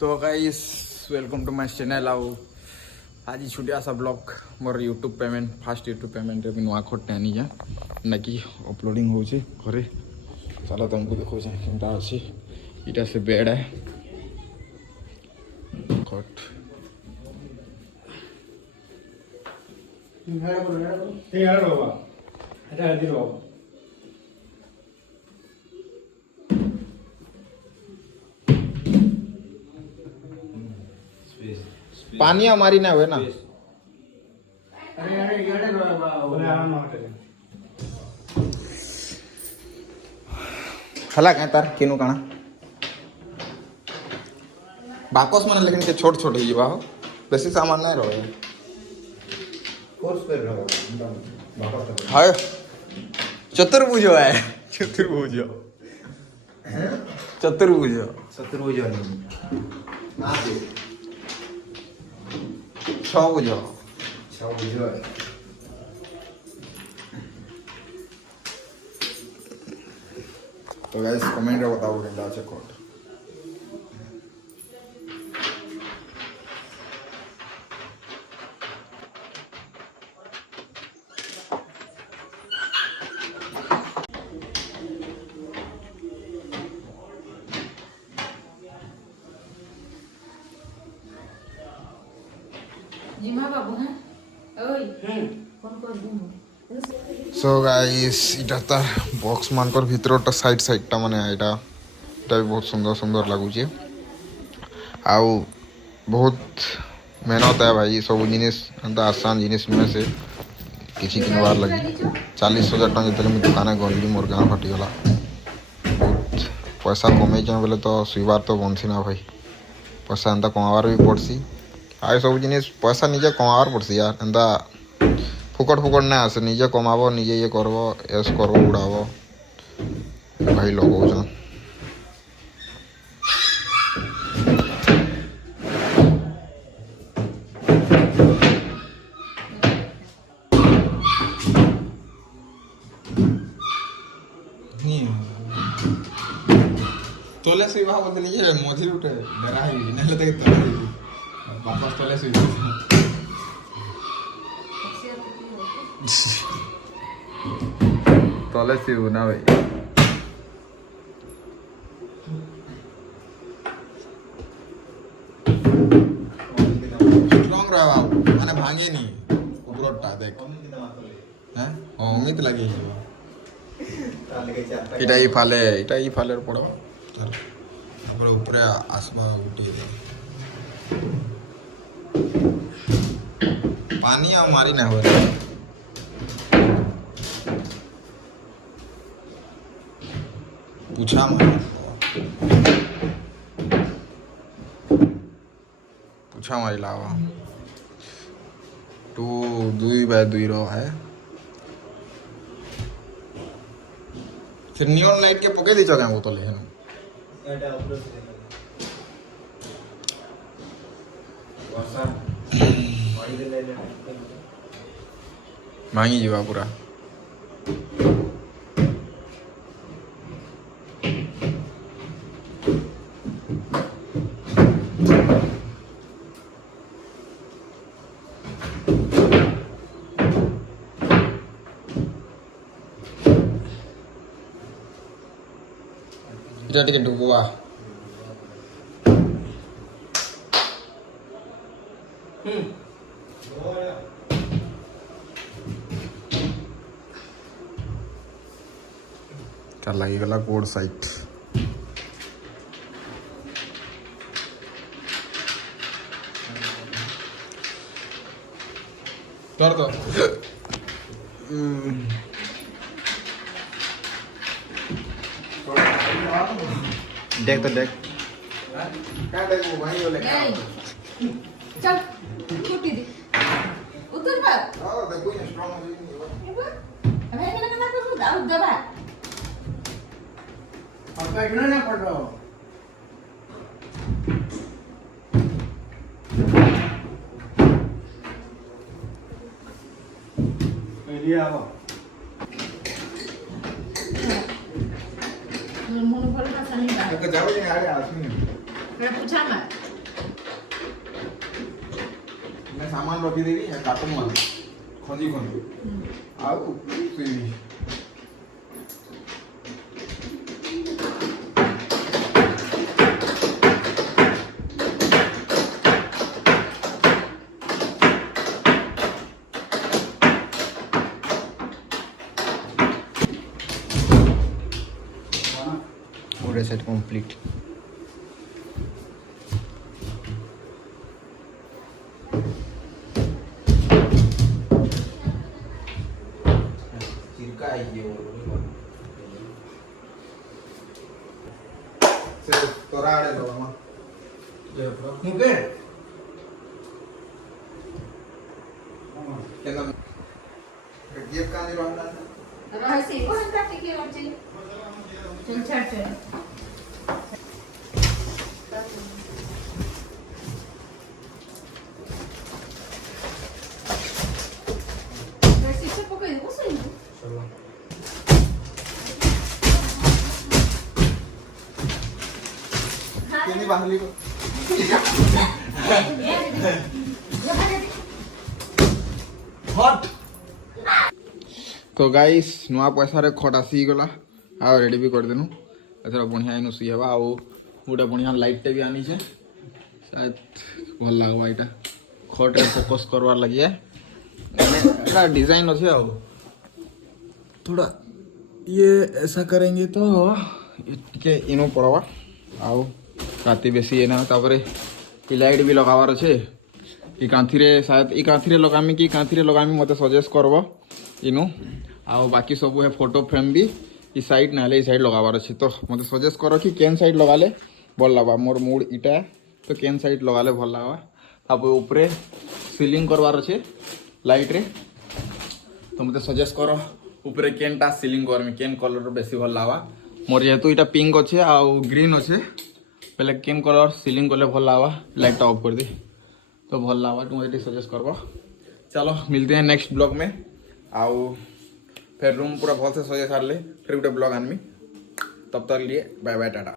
तो guys welcome to my channel आओ आज छोटिया सा ब्लॉग मोर YouTube payment fast YouTube payment भी नुआ खटे आनी जा ना कि अपलोडिंग हो घरे चलो तुमको देखो केमता अच्छी इटा से बेड है खट पानी हमारी ना हुए ना हला क्या तार किनु काना बाकस मन लेकिन के छोट छोट ही हो बेसी सामान नहीं रहे हाय चतुर्भुज है चतुर्भुज चतुर्भुज चतुर्भुज छभुज तो गाइस कमेंट में बताओ केंदा আছে कोड सो गाइस इटा बॉक्स मानकर भीतर साइड साइडटा माने एटा भी बहुत सुंदर सुंदर लगुचे आउ बहुत मेहनत है भाई सब जिनिस एंता आसान जिनिस में से किसी किनवार लगी 40,000 टका जब मुझे दुकान गली मोर गाँव फटिगला बहुत पैसा कमे बोले तो सुइबार तो बनसी ना भाई पैसा एंता कमाबार भी पड़सी आ सब जिनिस पैसा निजे कमाबार पड़सी यार एंता फुकट फुकट ना आसे निजे कमाबो निजे ये करबो एस करबो उड़ाबो भाई लोगो जान तोले से बाबा बोलते नहीं मोदी उठे डरा ही नहीं लेते तो वापस तोले से तले से ना भाई स्ट्रांग रहा बाबू माने भांगे नहीं ऊपरटा देख हैं उम्मीद लगे इटा ही फाले पड़ो ऊपर ऊपर आसबा उठे दे पानी हमारी ना हो पूछा मारी लावा 2x2 रो है फिर नियॉन लाइट के पके दी जगह वो तो ले मांगी जीवा पूरा इटा टिके डुबुआ क्या लगी गला कोड साइट कर दो देख तो देख क्या देख वो वही वाले चल छुट्टी दे उतर बात हां देखो ये स्ट्रांग हो गई अबे ये ना कर दो दबा और का इतना ना पड़ रहा हो पहले आओ मन भर का सनी का जाओ ये आगे आसमी मैं पूछा मत सामान रखीदेवी काटन मान खंजी खंजी आउ सुई पूरे सेट कंप्लीट तोरा आड़े लो मामा मुके केना गिफ्ट कानी रहला रहसी कोण काटे के रोचे चल छाट रहसी से पकई बसई चलो केनी बाहली को हट तो गाइस नुआ पैसा रे खट आसी गला आ रेडी भी कर देनु एथरा बढ़िया इनु सुई हवा आ गोटे बढ़िया लाइट टे भी आनी छे शायद भल लागबा एटा खट रे फोकस करवार लगी है एटा डिजाइन अछि आ थोड़ा ये ऐसा करेंगे तो के इनो पड़वा आउ राति बेसी ये ना तापरे ई लाइट भी लगावार छे ई कांथी रे शायद ई कांथी रे लगामी की कांथी रे लगामी मते सजेस्ट करबो इनु आउ बाकी सब है फोटो फ्रेम भी ई साइड ना ले ई साइड लगावार छे तो मते सजेस्ट करो कि केन साइड लगाले भल लागबा मोर मूड इटा तो केन साइड लगाले भल लागबा अब ऊपरे सीलिंग करवार छे लाइट रे तो मते सजेस्ट करो ऊपरे केनटा सीलिंग करमी केन कलर बेसी भल लागबा मोर जेतु इटा पिंक अच्छे आउ ग्रीन अच्छे पहले केन कलर सीलिंग कले भल लागबा लाइट ऑफ कर दे तो भल लागबा तुम ये सजेस्ट करबो चलो मिलते हैं नेक्स्ट ब्लॉग में आउ फिर रूम पूरा भल से सजे सारले फिर गोटे ब्लॉग आनमी तब तक लिए बाय बाय टाटा।